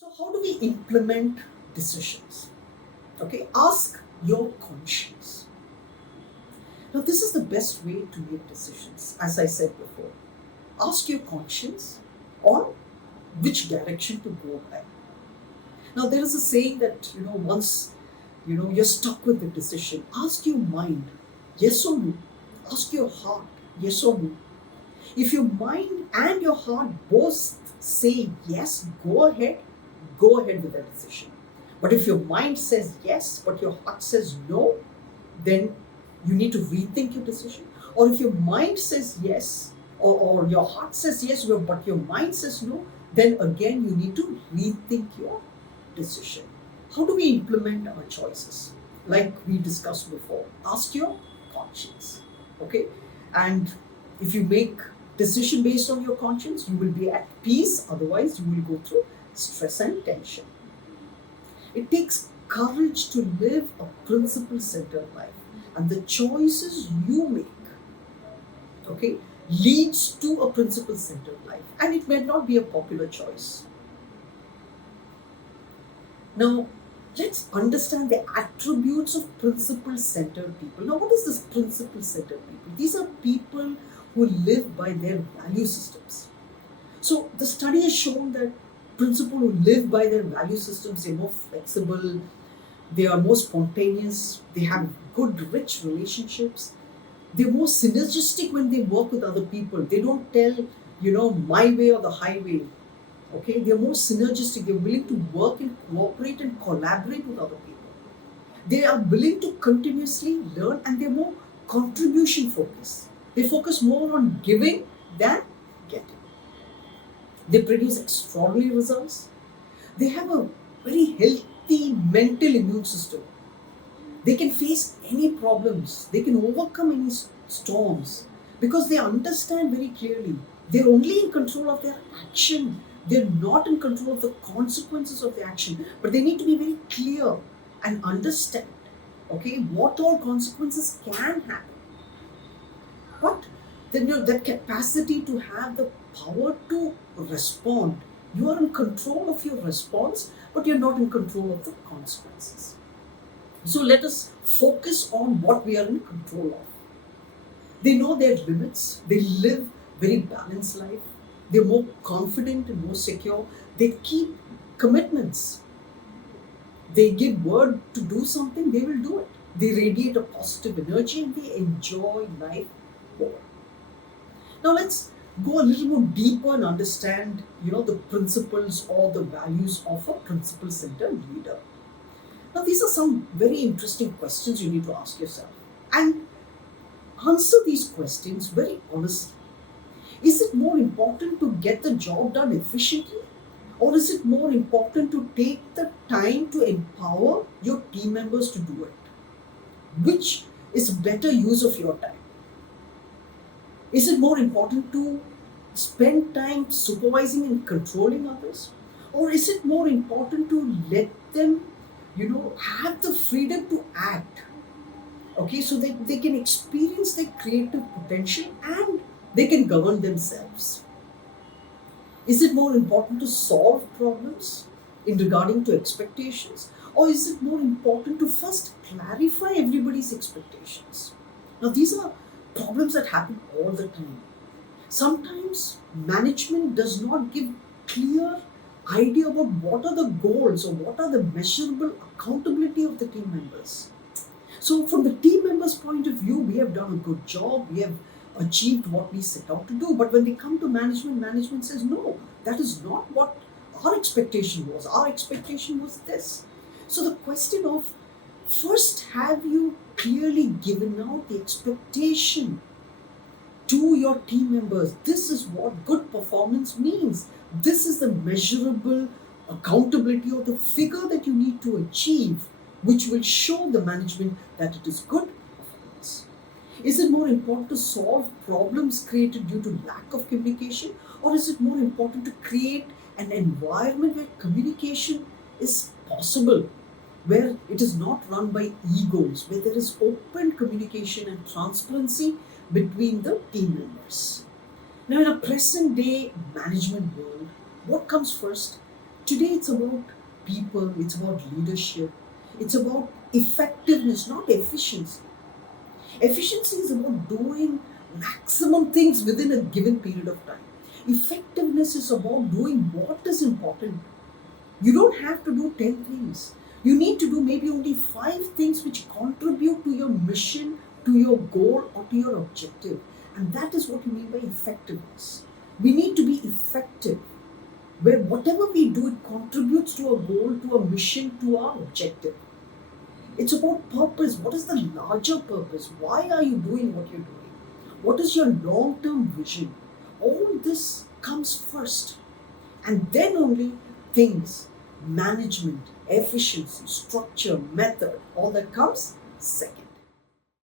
So, how do we implement decisions? Okay, ask your conscience. Now, this is the best way to make decisions, as I said before. Ask your conscience on which direction to go by. Now, there is a saying that, once, you're stuck with the decision, ask your mind, yes or no. Ask your heart, yes or no. If your mind and your heart both say yes, go ahead with that decision. But if your mind says yes, but your heart says no, then you need to rethink your decision. Or if your mind says yes, or your heart says yes, but your mind says no, then again you need to rethink your decision. How do we implement our choices? Like we discussed before, ask your conscience. Okay? And if you make decision based on your conscience, you will be at peace. Otherwise, you will go through stress and tension. It takes courage to live a principle centered life. And the choices you make, okay, leads to a principle centered life. And it may not be a popular choice. Now, let's understand the attributes of principle centered people. Now, what is this principle centered people? These are people who live by their value systems. So, the study has shown that people who live by their value systems, they're more flexible, they are more spontaneous, they have good, rich relationships, they're more synergistic when they work with other people. They don't tell, my way or the highway. Okay, they're more synergistic, they're willing to work and cooperate and collaborate with other people. They are willing to continuously learn and they're more contribution focused. They focus more on giving than getting. They produce extraordinary results. They have a very healthy mental immune system. They can face any problems. They can overcome any storms because they understand very clearly. They're only in control of their action. They're not in control of the consequences of the action. But they need to be very clear and understand, okay, what all consequences can happen. But then that capacity to have the power to respond. You are in control of your response, but you're not in control of the consequences. So let us focus on what we are in control of. They know their limits. They live very balanced life. They're more confident and more secure. They keep commitments. They give word to do something, they will do it. They radiate a positive energy and they enjoy life more. Now let's go a little more deeper and understand, the principles or the values of a principle-centered leader. Now these are some very interesting questions you need to ask yourself and answer these questions very honestly. Is it more important to get the job done efficiently, or is it more important to take the time to empower your team members to do it? Which is better use of your time? Is it more important to spend time supervising and controlling others? Or is it more important to let them, have the freedom to act? Okay, so that they can experience their creative potential and they can govern themselves. Is it more important to solve problems in regarding to expectations? Or is it more important to first clarify everybody's expectations? Now, these are problems that happen all the time. Sometimes management does not give clear idea about what are the goals or what are the measurable accountability of the team members. So from the team members' point of view, we have done a good job, we have achieved what we set out to do. But when they come to management says, no, that is not what our expectation was. Our expectation was this. So the question of first, have you clearly given out the expectation to your team members? This is what good performance means. This is the measurable accountability or the figure that you need to achieve, which will show the management that it is good performance. Is it more important to solve problems created due to lack of communication, or is it more important to create an environment where communication is possible, where it is not run by egos, where there is open communication and transparency between the team members? Now, in a present day management world, what comes first? Today it's about people, it's about leadership, it's about effectiveness, not efficiency. Efficiency is about doing maximum things within a given period of time. Effectiveness is about doing what is important. You don't have to do 10 things. You need to do maybe only 5 things which contribute to your mission, to your goal, or to your objective. And that is what you mean by effectiveness. We need to be effective, where whatever we do, it contributes to a goal, to a mission, to our objective. It's about purpose. What is the larger purpose? Why are you doing what you're doing? What is your long term vision? All this comes first. And then only things, management, efficiency, structure, method, all that comes second.